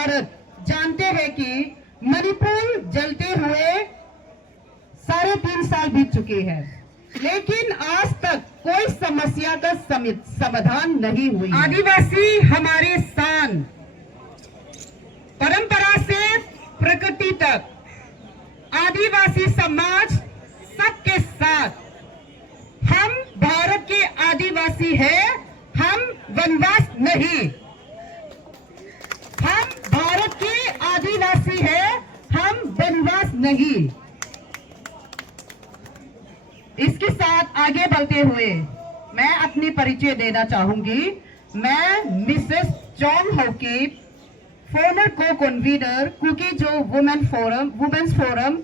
भारत जानते हैं कि मणिपुर जलते हुए 3.5 साल बीत चुके हैं, लेकिन आज तक कोई समस्या का समाधान नहीं हुई। आदिवासी हमारे शान, परंपरा से प्रकृति तक, आदिवासी समाज सबके साथ। हम भारत के आदिवासी हैं, हम वनवास नहीं। हम भारत के आदिवासी हैं, हम वनवास नहीं। इसके साथ आगे बढ़ते हुए मैं अपनी परिचय देना चाहूंगी। मैं मिसेस चोंग होकी, फॉर्मर को कन्वीनर कुकी जो वुमेन्स फोरम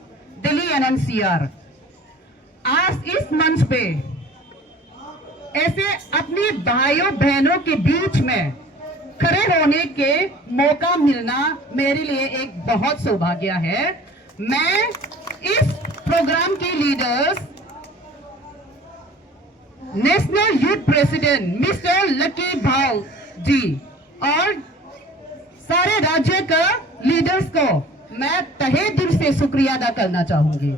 दिल्ली NNCR। आज इस मंच पे ऐसे अपनी भाइयों बहनों के बीच में खड़े होने के मौका मिलना मेरे लिए एक बहुत सौभाग्य है। मैं इस प्रोग्राम के leaders, national youth president mister lucky भाव जी और सारे राज्य का लीडर्स को मैं तहे दिल से शुक्रिया अदा करना चाहूंगी।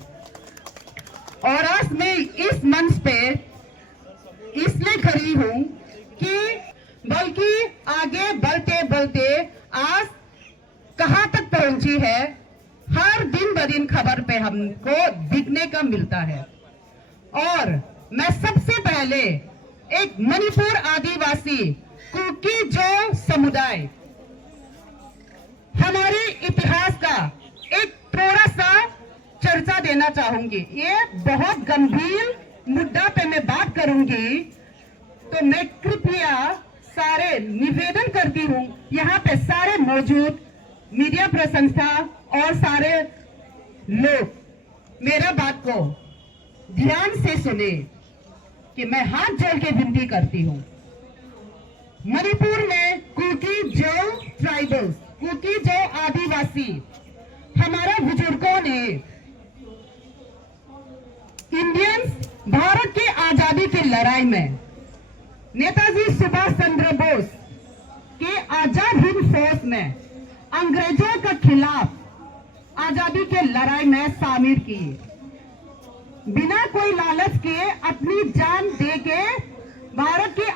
और आज मैं इस मंच पे इसलिए खड़ी हूं कि बल्कि आगे बढ़ते बढ़ते आज कहां तक पहुंची है, हर दिन ब दिन खबर पे हमको दिखने का मिलता है। और मैं सबसे पहले एक मणिपुर आदिवासी कुकी जो समुदाय, हमारे इतिहास का एक थोड़ा सा चर्चा देना चाहूंगी। ये बहुत गंभीर मुद्दा पे मैं बात करूंगी, तो मैं कृपया सारे निवेदन करती हूं, यहाँ पे सारे मौजूद मीडिया प्रशंसा और सारे लोग मेरा बात को ध्यान से सुने कि मैं हाथ जोड़ के विनती करती हूं। मणिपुर में कुकी जो ट्राइबल्स, कुकी जो आदिवासी, हमारे बुजुर्गों ने इंडियंस भारत की आजादी की लड़ाई में नेताजी सुभाष चंद्र बोस के आजाद हिंद फौज में अंग्रेजों के खिलाफ आजादी के लड़ाई में शामिल किए। बिना कोई लालच के अपनी जान दे के भारत की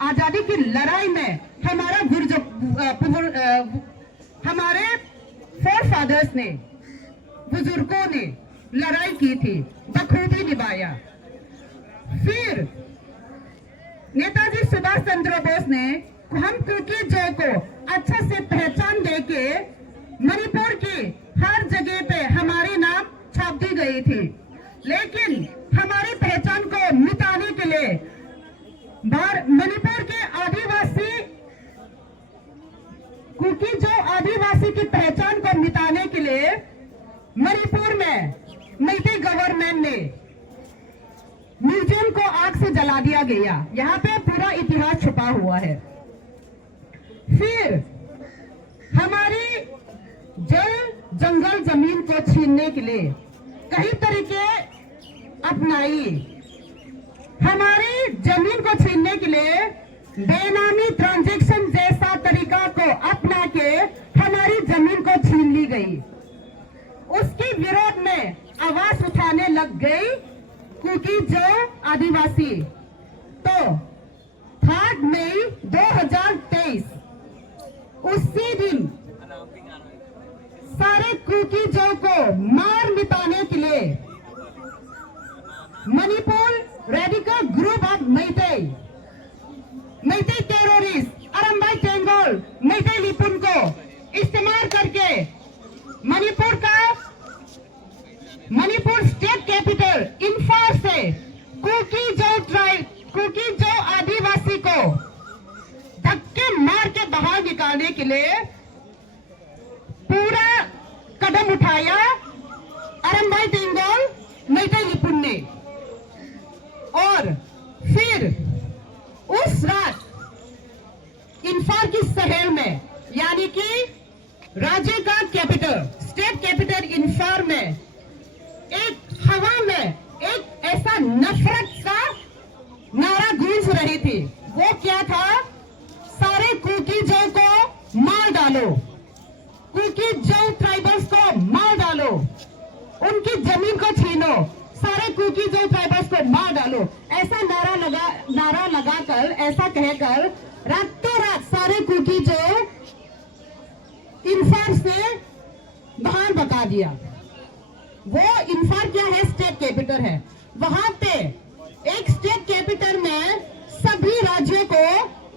आजादी की लड़ाई में हमारे फोर फादर्स ने, बुजुर्गों ने लड़ाई की थी, बखूबी निभाया। फिर नेताजी सुभाष चंद्र बोस ने हम कुकी जो को अच्छा से पहचान देके मणिपुर की हर जगह पे हमारे नाम छाप दी गई थी, लेकिन हमारी पहचान को मिटाने के लिए मणिपुर के आदिवासी, कुकी जो आदिवासी की पहचान को मिटाने के लिए मणिपुर में मिलिट्री गवर्नमेंट ने म्यूजियम को आग से जला दिया गया। यहाँ पे पूरा इतिहास छुपा हुआ है। फिर हमारी जंगल जमीन को छीनने के लिए कई तरीके अपनाई। हमारी जमीन को छीनने के लिए बेनामी ट्रांजैक्शन जैसा तरीका को अपना के हमारी जमीन को छीन ली गई। उसके विरोध में आवाज उठाने लग गई कुकी जो आदिवासी। तो 3 मई 2023 उसी दिन सारे कुकी जो को मार मिटाने के लिए Manipur radical group of Meitei terrorist Arambai Tenggol Meitei Lipun को इस्तेमाल करके मणिपुर स्टेट कैपिटल इंफाल से कुकी जो आदिवासी को धक्के मार के बाहर निकालने के लिए पूरा कदम उठाया अरमबाई टेंगोल मैतेई लिपुन ने। और फिर उस रात इंफाल की शहर में, यानी कि राज्य का कैपिटल, स्टेट कैपिटल इंफाल में एक हवा में एक ऐसा नफरत का नारा गूंज रही थी। वो क्या था? सारे कुकी जो को मार डालो। डालो, कुकी जो ट्राइबल्स को मार डालो, उनकी जमीन को छीनो, सारे कुकी जो ट्राइबल्स को मार डालो, ऐसा नारा लगाकर, ऐसा कहकर रातों रात सारे कुकी जो इंफार से बाहर बता दिया। वो इंफार क्या है? स्टेट कैपिटल है। वहां पे एक स्टेट कैपिटल में सभी राज्यों को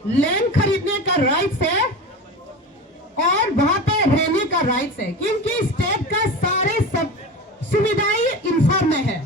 लैंड खरीदने का राइट्स है और वहां पे रहने का राइट्स है, क्योंकि स्टेट का सारे सब सुविधाएं इंफार में है।